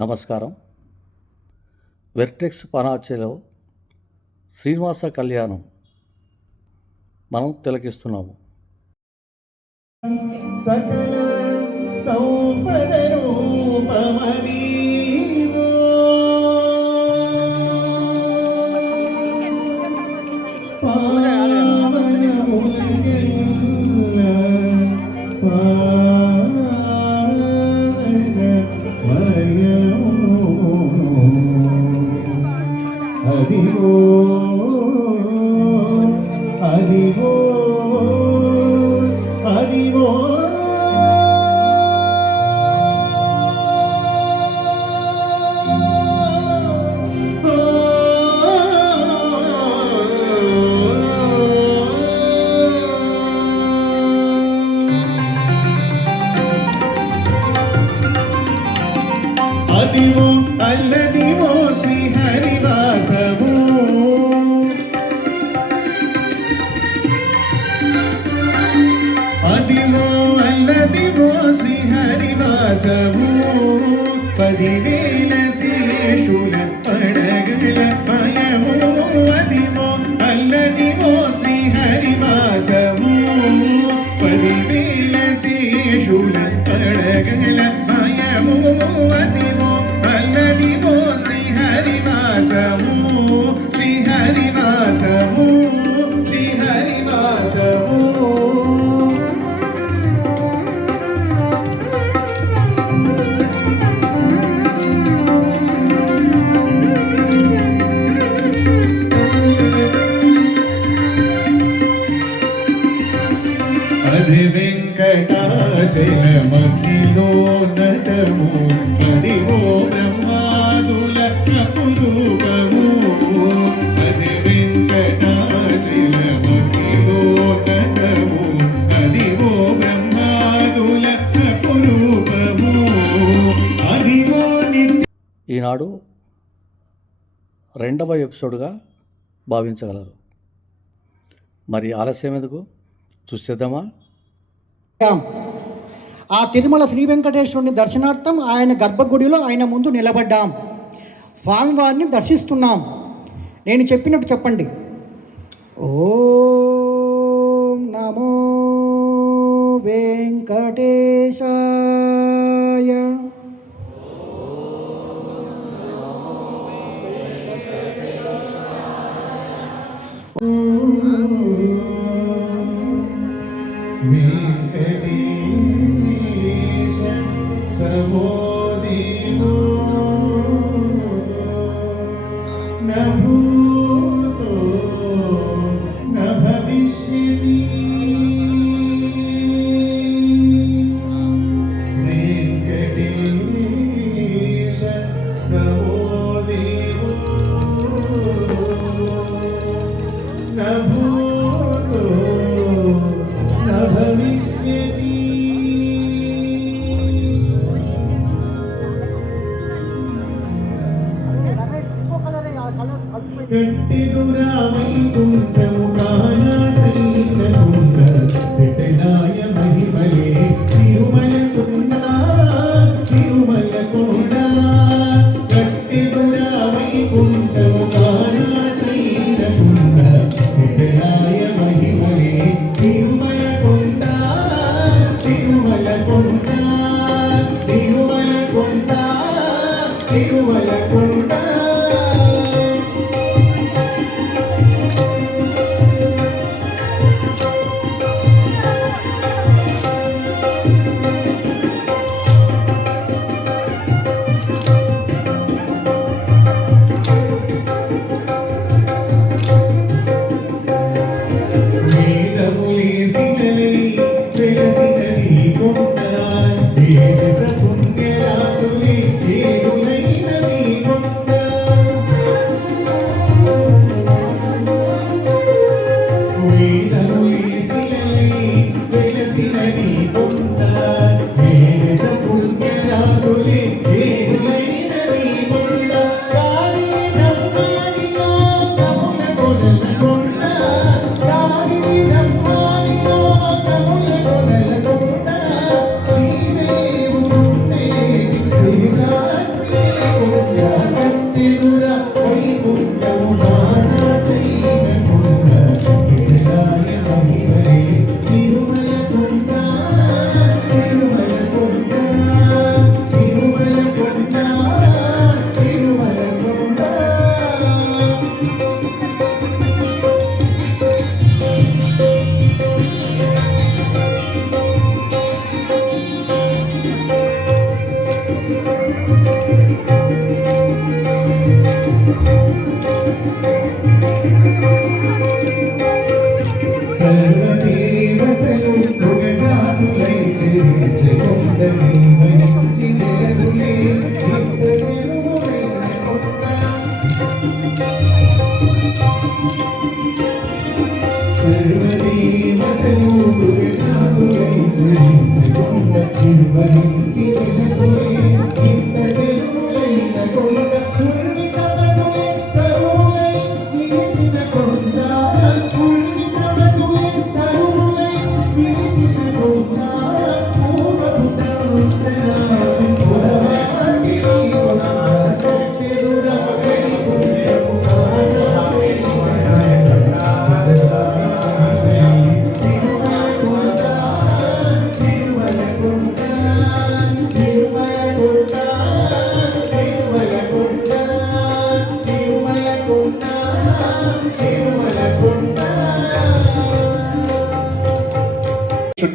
నమస్కారం. వెర్టెక్స్ పనాచేలో శ్రీనివాస కళ్యాణం మనం తిలకిస్తున్నాము. సకల సౌపద பதிவே நசீஷுல அழகுல అది వెంకటాచలమఖిలో నటము అదివో బ్రహ్మాదుల అపురూపము అది వెంకటాచలమఖిలో నటము అదివో బ్రహ్మాదుల అపురూపము అదివో నిత్య ఈనాడు రెండవ ఎపిసోడ్గా భావించగలరు. మరి ఆలస్యం ఎందుకు? చూసేద్దామా? ఆ తిరుమల శ్రీ వెంకటేశ్వరుని దర్శనార్థం ఆయన గర్భగుడిలో ఆయన ముందు నిలబడ్డాం. స్వామివారిని దర్శిస్తున్నాం. నేను చెప్పినట్టు చెప్పండి. ఓం నమో Venkatesha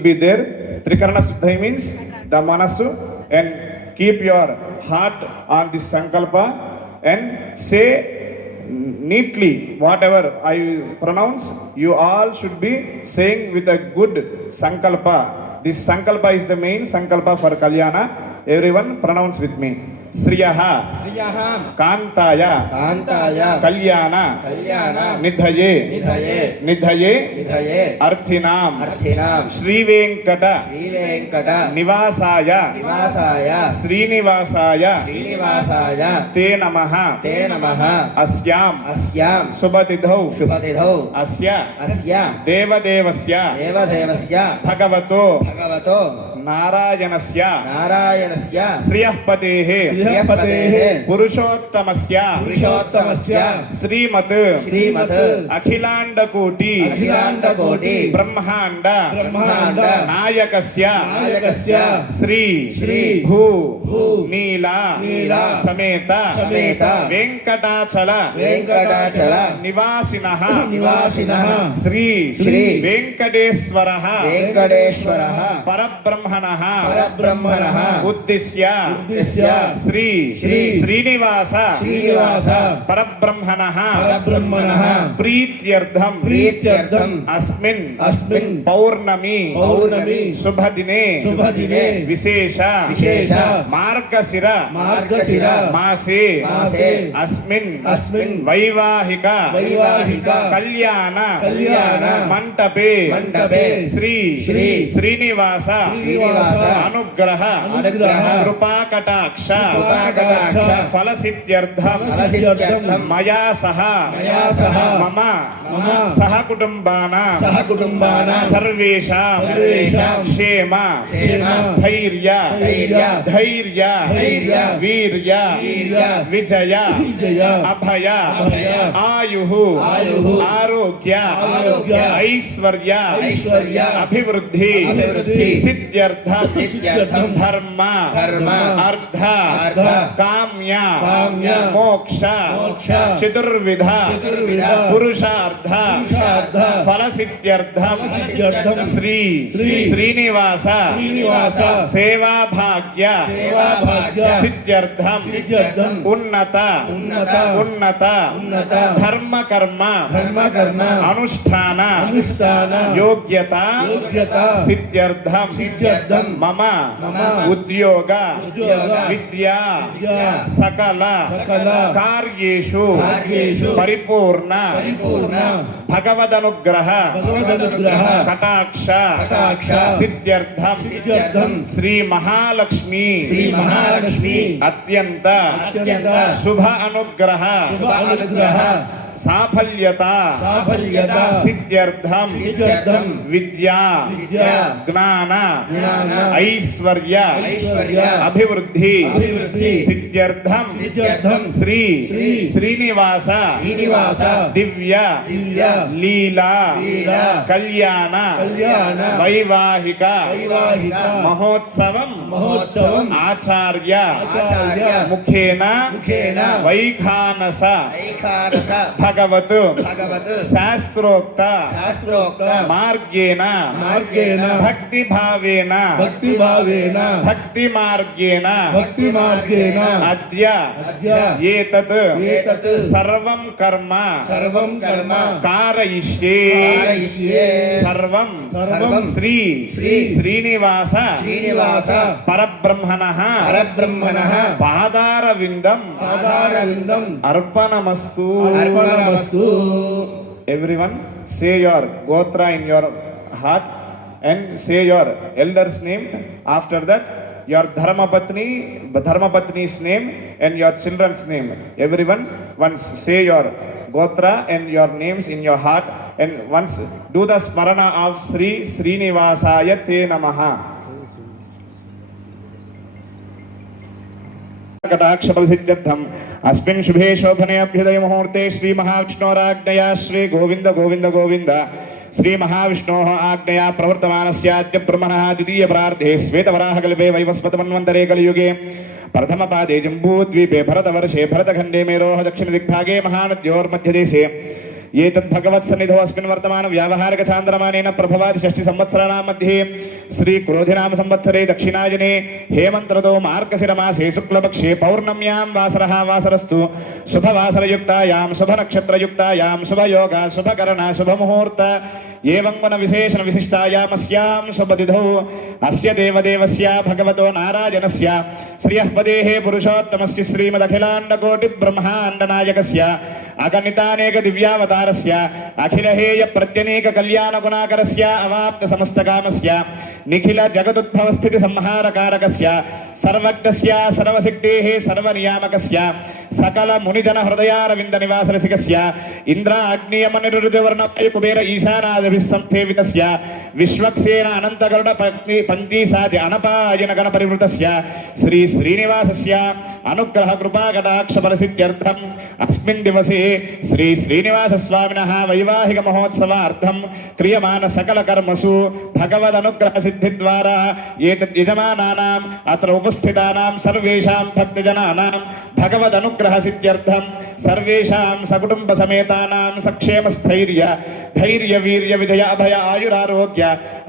Be there. Trikarana Suddhai means the manasu and keep your heart on this sankalpa and say neatly whatever I pronounce, you all should be saying with a good sankalpa. This sankalpa is the main sankalpa for Kalyana. Everyone pronounce with me श्रियः श्रियः कांताय कांताय कल्याण कल्याण निधये निधये निधये निधये अर्थिनाम् अर्थिनाम् श्रीवेङ्कट श्रीवेङ्कट निवासाय निवासाय श्रीनिवासाय श्रीनिवासाय ते नमः ते नमः अस्याम अस्याम शुभतिथौ शुभतिथौ अस्य अस्य देवदेवस्य देवदेवस्य भगवतो भगवतो Bhagavato, భగవతో Narayanasya, నారాయణస్య Sriyapatehe, శ్రియపతేః పురుషోత్తమస్య పురుషోత్తమస్య శ్రీమత్ శ్రీమత్ అఖిలాండకోటి అఖిలాండకోటి బ్రహ్మాండ బ్రహ్మాండ నాయకస్య నాయకస్య శ్రీ శ్రీ భూ భూ నీల నీల సమేత సమేత వెంకటాచల వెంకటాచల నివాసినః నివాసినః శ్రీ శ్రీ వెంకటేశ్వర వెంకటేశ్వరః పరబ్రహ్మణః పరబ్రహ్మణః ఉద్దిశ్య ఉద్దిశ్య శ్రీ శ్రీ శ్రీనివాస శ్రీనివాస పరబ్రహ్మణః పరబ్రహ్మణః ప్రీత్యర్థం ప్రీత్యర్థం అస్మిన్ అస్మిన్ పౌర్ణమి పౌర్ణమి శుభదినే శుభదినే విశేష విశేష మార్గశిర మార్గశిర మాసే మాసే అస్మిన్ అస్మిన్ వైవాహిక వైవాహిక కళ్యాణ కళ్యాణ మంటపే మంటపే శ్రీ శ్రీ శ్రీనివాస శ్రీనివాస అనుగ్రహ అనుగ్రహ కృపాకటాక్ష కృపాకటాక్ష ఫలసిద్ధ్యర్థం ఫలసిద్ధ్యర్థం మయా సహ మయా సహ మమ మమ సహ కుటుంబాన సహ కుటుంబాన సర్వేషాం సర్వేషాం క్షేమ క్షేమ స్థైర్య స్థైర్య ధైర్య ధైర్య వీర్య వీర్య విజయ విజయ అభయ అభయ ఆయు ఆయుః ఆరోగ్య ఆరోగ్య ఐశ్వర్య ఐశ్వర్య అభివృద్ధి అభివృద్ధి సిద్ధ్యర్థం సిద్ధ్యర్థం ధర్మ ధర్మ అర్థ అర్థ కామ్య కామ్య మోక్ష మోక్ష చతుర్విధ చతుర్విధ పురుషార్థ పురుషార్థ ఫలసిద్ధ్యర్థం ఫలసిద్ధ్యర్థం శ్రీ శ్రీ శ్రీనివాస శ్రీనివాస సేవాభాగ్య సేవాభాగ్య సిద్ధ్యర్థం సిద్ధ్యర్థం ఉన్నత ఉన్నత ఉన్నత ఉన్నత ధర్మ కర్మ ధర్మ కర్మ అనుష్ఠాన అనుష్ఠాన యోగ్యత యోగ్యత సిద్ధ్యర్థం సిద్ధ్యర్థం మమ మమ ఉద్యోగ ఉద్యోగ విద్యా విద్యా సకల సకల కార్యేషు కార్యేషు పరిపూర్ణ పరిపూర్ణ భగవదనుగ్రహ భగవదనుగ్రహ కటాక్ష కటాక్ష సిద్ధ్యర్థం సిద్ధ్యర్థం శ్రీ మహాలక్ష్మి శ్రీ మహాలక్ష్మి అత్యంత అత్యంత సాఫల్యత సాఫల్యత సిద్ధ్యర్థం సిద్ధ్యర్థం విద్యా విద్యా జ్ఞాన జ్ఞాన ఐశ్వర్య ఐశ్వర్య అభివృద్ధి అభివృద్ధి సిద్ధ్యర్థం సిద్ధ్యర్థం శ్రీ శ్రీ శ్రీనివాస శ్రీనివాస దివ్య దివ్య లీలా లీలా కళ్యాణ కళ్యాణ వైవాహిక వైవాహిక మహోత్సవం మహోత్సవం ఆచార్య ఆచార్య ముఖేన ముఖేన వైఖానస ఐకారస భగవత్. శాస్త్రోక్త. శాస్త్రోక్త. మార్గేణ. మార్గేణ. భక్తి భావేన భక్తి భావేన భక్తి మార్గేణ భక్తి మార్గేణ అద్య. అద్య. ఏతత్. ఏతత్. సర్వం కర్మ. సర్వం కర్మ. కారయిష్యే. కారయిష్యే. సర్వం. సర్వం. Shri. Shri. Srinivasa. Srinivasa. పరబ్రహ్మణ. పరబ్రహ్మణః. పాదారవిందం. పాదారవిందం. అర్పణమస్తు. Saravastu. Everyone, say your Gotra in your heart and say your elder's name. After that, your Dharmapatni, Dharmapatni's name and your children's name. Everyone, once say your Gotra and your names in your heart and once do the smarana of Sri Srinivasaya Te Namaha. कटाक्षफलसिद्ध्यर्थम् अस्मिन् शुभे शोभने अभ्युदय मुहूर्ते श्रीमहाविष्णोराज्ञया श्री गोविन्द गोविन्द गोविन्द श्रीमहाविष्णोः आज्ञया प्रवर्तमानस्याद्य ब्रह्मणः द्वितीयप्रार्धे श्वेतवराहकल्पे वैवस्वतमन्वन्तरे कलियुगे प्रथमपादे जम्बूद्वीपे भरतवर्षे भरतखण्डे मेरोः दक्षिणदिग्भागे महानद्योर्मध्यदेशे ఏతద్ భగవత్ సన్నిధో ఏతద్భగవత్సన్నిధోస్మిన్ వర్తమాన వ్యావహారిక చాంద్రమానైన ప్రభవాది షష్ఠి సంవత్సరాణా మధ్య శ్రీ క్రోధినామ సంవత్సరే దక్షిణాజనే హేమంత్రదో మార్గశిరమాసే శుక్లపక్షే పౌర్ణమ్యాం వాసర వాసరస్తు శుభవాసరయుక్తాయాం శుభనక్షత్రయుక్తాయాం శుభయోగ శుభకరణ శుభముహూర్త ఏం విశేషణ విశిష్టాయామస్యాం శుభదిధౌ అస్య దేవదేవస్య భగవతో నారాయణస్య శ్రియఃపదేహే పురుషోత్తమస్ శ్రీమదఖిలాండకోటి బ్రహ్మాండనాయకస్య అగణితానేక దివ్యావతారస్య అఖిలహేయ ప్రత్యనేక కళ్యాణ గుణాకరస్య అవాప్త సమస్త కామస్య నిఖిల జగదుద్భవ స్థితి సంహారకారకస్య సర్వజ్ఞస్య సర్వశక్తే సర్వనియామకస్య సకల మునిజన హృదయారవింద నివాసరసికస్య ఇంద్ర అగ్నియమనిరుదివర్ణ కుబేర ఈశానాదిభిः సంసేవితస్య విశ్వక్సేన అనంతగరుడ పంక్తి పంక్తిసాది అనపాయన గణ శ్రీ శ్రీనివాసస్య. అనుగ్రహ కృపాగటాక్ష పరిసిద్ధ్యర్థం అస్మిన్ దివసే శ్రీ శ్రీనివాస స్వామిన వైవాహిక మహోత్సవార్థం. క్రియమాన సకల కర్మసు భగవదనుగ్రహ సిద్ధి ద్వారా. ఏతద్ యజమానానాం అత్ర ఉపస్థితానాం సర్వేషాం భక్తజనానాం. భగవద్ అనుగ్రహసిద్ధ్యర్థం సర్వేషాం సకుటుంబ సమేతానాం సక్షేమ స్థైర్య ధైర్య వీర్య విజయ అభయ ఆయురారోగ్య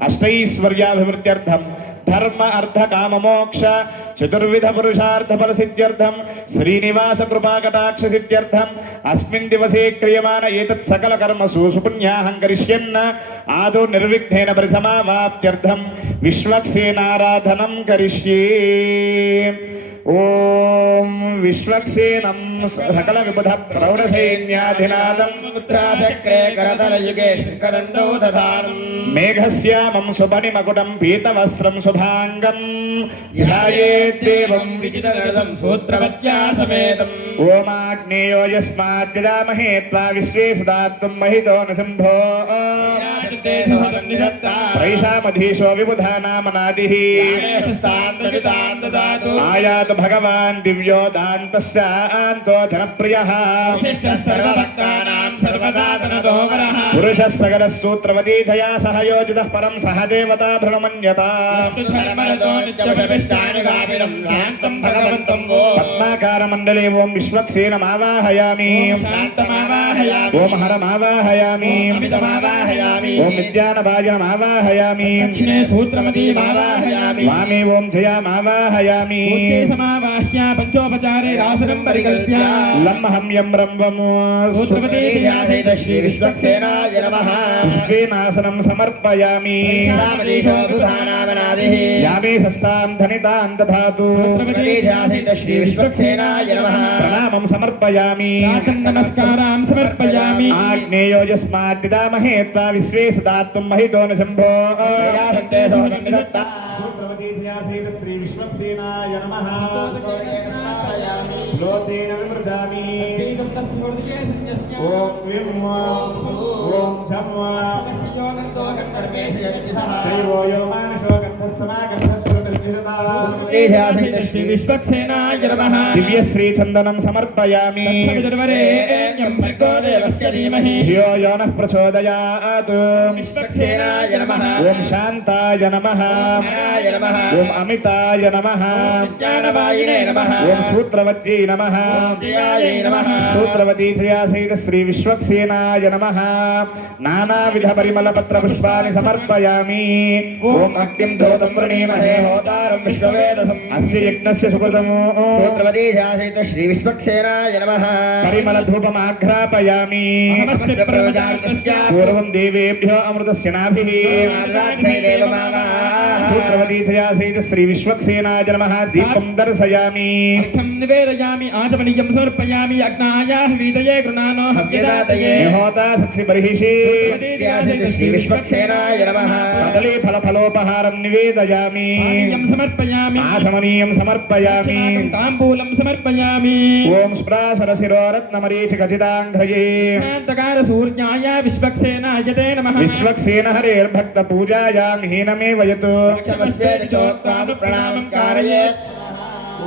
అష్టైశ్వర్యాభివృద్ధ్యర్థం ధర్మ అర్థ కామమోక్ష చతుర్విధ పురుషార్థ ఫల సిద్ధ్యర్థం శ్రీనివాస కృపాకటాక్ష సిద్ధ్యర్థం అస్మిన్ దివసే క్రియమాణ ఏతత్ సకల కర్మసు సుపుణ్యాహం కరిష్యన్న ఆదో నిర్విఘ్నేన పరిసమావాప్త్యర్థం విశ్వక్సేనారాధనం కరిష్యే ఓం విశ్వక్సేనం సకల విబుధ ప్రౌఢసైన్యాధినాదం ముద్రాచక్రే కరతలయుగే శంకదండో దధానం. మేఘశ్యామం శుభనిమకుటం పీతవస్త్రం శుభాంగం. ధ్యాయేద్దేవం విజితనృతం సూత్రవత్యా సమేతం ఓమాగ్నేయో యస్మాజ్జామహే త్వా విశ్వే సుదాత్వం మహితో నసింభో ప్రైషామధీశో విబుధానామనాదిః. ఆయాతు భగవాన్ దివ్యో దాంతస్యాంతో జనప్రియః విశిష్టः సర్వభక్తానాం సర్వదా తనదోవరः పురుషः సగలः సూత్రవతీ జయా సహయోజితः పరం సహ దేవతా భృణమన్యత శరమరదో నిత్యముషమిష్టానుగామినం శాంతం భగవంతం ఓ పద్మాకారమండలే ఓం విశ్వక్సేనమావాహయామి శాంతమావాహయామి ఓం హరమావాహయామి అమితమావాహయామి ఓం విద్యానభాజనమావాహయామి దక్షిణే సూత్రమతీమావాహయామి వామే ఓం జయామావాహయామి సమావాహ్య పంచోపచారే రాసనం పరికల్ప్య లంహమ్యం రంవము సూత్రమతీధ్యాసైత శ్రీ విశ్వక్సేనాయ నమః. పుష్పేనాసనం సమర్పయామి. రామదీశో బుధానామనాదిః యామే సస్తాం ధనితాం దధాతు సూత్రమతీధ్యాసైత శ్రీ విశ్వక్సేనాయ నమః. ప్రణామం సమర్పయామి ప్రాతః నమస్కారాం సమర్పయామి ఆగ్నేయో యస్మాద్దిదామహే త్వా విశ్వే సుదాత్వం మహితో శంభో యాసంతే సోదన్నిధత్తా శ్రీ విశ్వక్సేనాయ నమః లోతేన విమృజామి ఓం విం ఓం ఝం దైవో యో మానుషో గంధస్సమాగంధస్వరకల్పిషతా శ్రీ విశ్వక్సేనాయ నమః దివ్య శ్రీ చందనం సమర్పయామి తత్సవితుర్వరేణ్యం భర్గో దేవస్య ధీమహి ధియో యో నః ప్రచోదయాత్ విశ్వక్సేనాయ నమః ఓం శాంతాయ నమః హరాయ నమః ఓం అమితాయ నమః విజ్ఞానవాయినే నమః ఓం సూత్రవత్యై నమః జయాయై నమః సూత్రవతీ జయాసహిత శ్రీ విశ్వక్సేనాయ నమః నానావిధ పరిమళ పత్ర పుష్పాన్ని సమర్పయామి ఓం అగ్నిం ధోతం వృణీమహే హోతారం విశ్వవేదసం అస్య యజ్ఞస్య సుకృతము సూత్రమతీధ్యాసైత శ్రీ విశ్వక్సేనాయ నమః పరిమళ ధూపమాఘ్రాపయామి పూర్వం దేవేభ్యో అమృతస్య నాభిః సూత్రవతీ జయాసహిత శ్రీ విశ్వక్సేనాయ నమః దీపం దర్శయామి అర్ఘ్యం నివేదయామి ఆచమనీయం సమర్పయామి అగ్నాయాః వీదయే గృణానో హవ్యదాతయే హోతా సత్సి బర్హిషి శ్రీ విశ్వక్సేనాయ నమః కదలీ ఫల ఫలోపహారం నివేదయామి పానీయం సమర్పయామి ఆశమనీయం సమర్పయామి తాంబూలం సమర్పయామి ఓం స్ప్రాసర శిరోరత్నమరీచి ఖచితాంఘ్రయే శాంతకార సూర్యాయ విశ్వక్సేనాయ తే నమః విశ్వక్సేన హరేర్భక్త పూజాయాం హీనమే వయతు చోత్వాదు ప్రణామం కారయేత్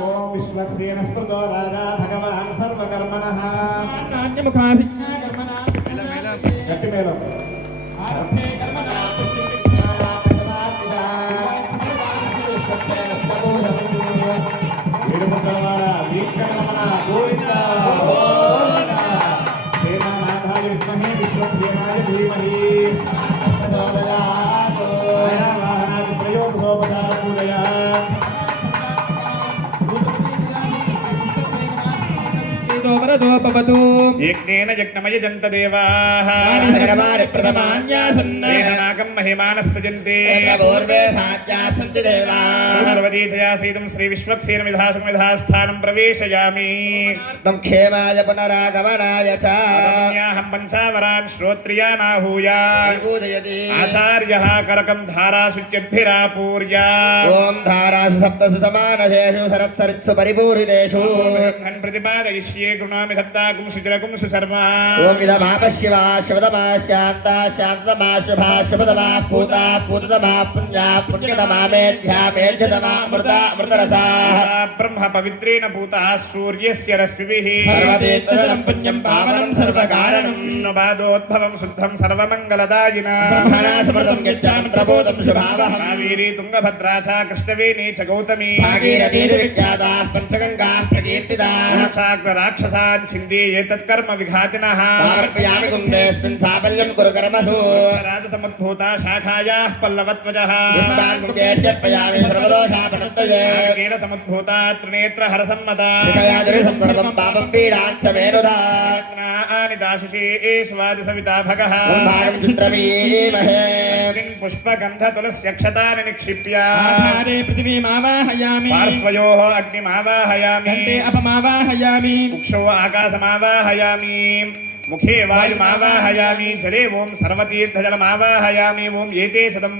ఓం విశ్వక్సేన స్మృతో రాజా భగవాన్ సర్వకర్మణః నాణ్యముఖాసి यतो वरदो भवतु यज्ञेन यज्ञमयजन्त देवाः वाणिधरवाणि प्रथमान्यासन् वेदनागं महिमानः सजन्ते यत्र पूर्वे साध्याः सन्ति देवाः पार्वतीचया सहितं श्रीविश्वक्सेनविधासुमिधास्थानं प्रवेशयामि तं क्षेमाय पुनरागमनाय च अहं पञ्चावरान् श्रोत्रियानाहूय पूजयति आचार्यः करकं धाराशुच्यद्भिरापूर्य ॐ धारासु सप्तसु समानशेषु सरत्सरित्सु परिपूरितेषु धन् प्रतिपादयिष्ये गृणामि दत्ताकुं सुजलकुं सुशर्मा ॐ इदमापः शिवा शिवतमा शान्ता शान्ततमा शुभा शुभतमा पूता पूततमा पुण्या पुण्यतमा मेध्या मेध्यतमा मृता मृतरसाः ब्रह्म पवित्रेण पूतः सूर्यस्य रश्मिभिः सर्वतीर्थजलं पुण्यं पावनं सर्वकारणम् विष्णुपादोद्भवं शुद्धं सर्वमङ्गलदायिना ब्रह्मणा स्मृतं यच्च मन्त्रबोधं शुभावहम् कावेरी तुङ्गभद्रा च कृष्णवेणी च गौतमी भागीरथीर्विख्याताः पञ्चगङ्गाः प्रकीर्तिताः राक्षसान् రాక్షసాచ్ఛింది ఏతత్ కర్మ విఘాతిన. కుంభేస్మిన్ సాఫల్యం కురు కర్మసు రాజ సముద్భూత శాఖాయా పల్లవత్వజ సర్వదోషాపణత్వజేన పుష్పాని దాశిషే స్వాది సవితా భగ పుష్పగంధ తులస్యక్షతాని నిక్షిప్య పృథివీమావాహయామి పార్శ్వయో అగ్నిమావాహయామి ఘంటే అపమావాహయామి కుక్షో ఆకాశమావాహయామి ముఖే వాయుమావాహయామి జలే ఓం సర్వతీర్థజలమావాహయామి ఓం ఏతే శతం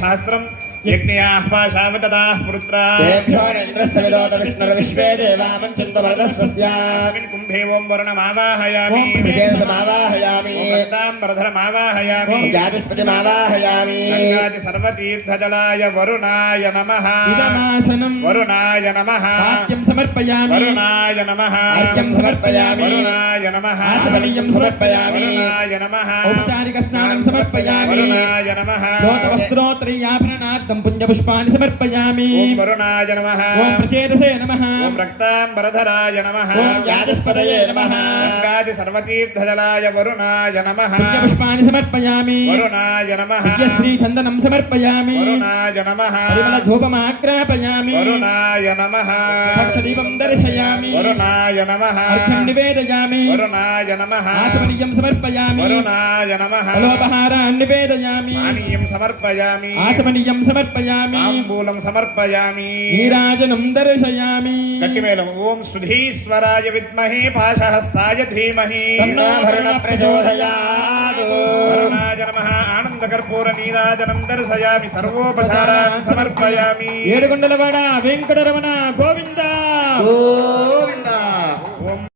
సహస్రం యజ్ఞయాః పాశావతతాః పుత్రాః. తేభ్యో నేంద్రస్య విదోత విష్ణుర్ విశ్వే దేవామన్ చింతమరదస్యస్యామిన్ కుంభే ఓం వరుణమావాహయామి. ఓం ప్రజేశమావాహయామి ఓం రక్తాం వరధరమావాహయామి ఓం జాతిస్పతిమావాహయామి గంగాది సర్వతీర్థజలాయ వరుణాయ నమః. ఇదమాసనం. వరుణాయ నమః. వాక్యం సమర్పయామి. వరుణాయ నమః. అర్ఘ్యం సమర్పయామి. వరుణాయ నమః. సమర్పయామి. వరుణాయ నమః. ఔపచారిక స్నానం సమర్పయామి. వరుణాయ నమః. వస్త్రోత్రయాభరణార్థ పాదాబ్దం పుణ్యపుష్పాన్ని సమర్పయామి ఓం వరుణాయ నమః ఓం ప్రచేతసే నమః ఓం రక్తాంబరధరాయ నమః ఓం యాజస్పదయే నమః గంగాది సర్వతీర్థజలాయ వరుణాయ నమః పుణ్యపుష్పాన్ని సమర్పయామి వరుణాయ నమః శ్రీ చందనం సమర్పయామి వరుణాయ నమః పరిమళ ధూపమాగ్రాపయామి వరుణాయ నమః దీపం దర్శయామి వరుణాయ నమః అర్ఘం నివేదయామి వరుణాయ నమః ఆచమనీయం సమర్పయామి వరుణాయ నమః లోపహారాన్ని నివేదయామి సమర్పయామి ఆచమనీయం సమర్పయామి సమర్పయామి. తాంబూలం సమర్పయామి. నీరాజనం దర్శయామి. గట్టిమేలం ఓం సుధీశ్వరాయ విద్మహే పాశహస్తాయ ధీమహి. తన్నాభరణ ప్రచోదయాత్. ఆనందకర్పూర నీరాజనం దర్శయామి. సర్వోపచారాన్ని సమర్పయామి. ఏడుకొండలవాడ వెంకటరమణ గోవిందా. ఓం